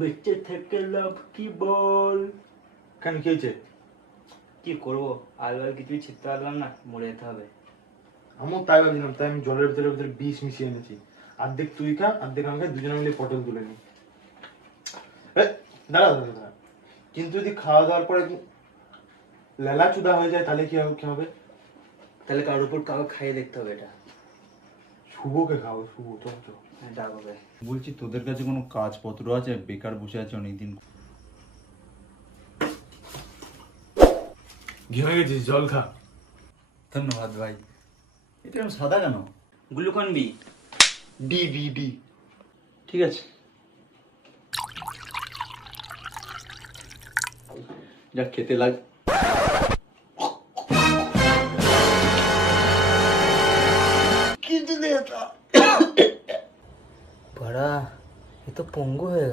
বেঁচে থেকে লাভ কি বল? কেন কি হয়েছে? কি করবো, আলু কিছুই ছিটতে পারলাম না, মরে যেতে হবে। আমিও তাই ভাবছিলাম, তাই আমি জলের ভিতরে বিষ মিশিয়ে এনেছি। অর্ধেক তুই খা, অর্ধেক আমি খাই, দুজনে মিলে পটল তুলে নি। দাঁড়া দাঁড়া দাঁড়া, কিন্তু যদি খাওয়া দাওয়ার পরে লেলা চুদা হয়ে যায় তাহলে কি হবে? তাহলে কারোর উপর কাউকে খাইয়ে দেখতে হবে এটা। শুভকে খাওয়াবে, শুভ তো হ্যাঁ, ডাকবে। বলছি তোদের কাছে কোনো কাজপত্র আছে? বেকার বসে আছে অনেকদিন। ঘেমে গেছিস, জল খা। ধন্যবাদ ভাই। এটা কেন সাদা কেন? Glucon B. ডি। ঠিক আছে, যা খেতে লাগ। बड़ा, ये तो पोंगो है।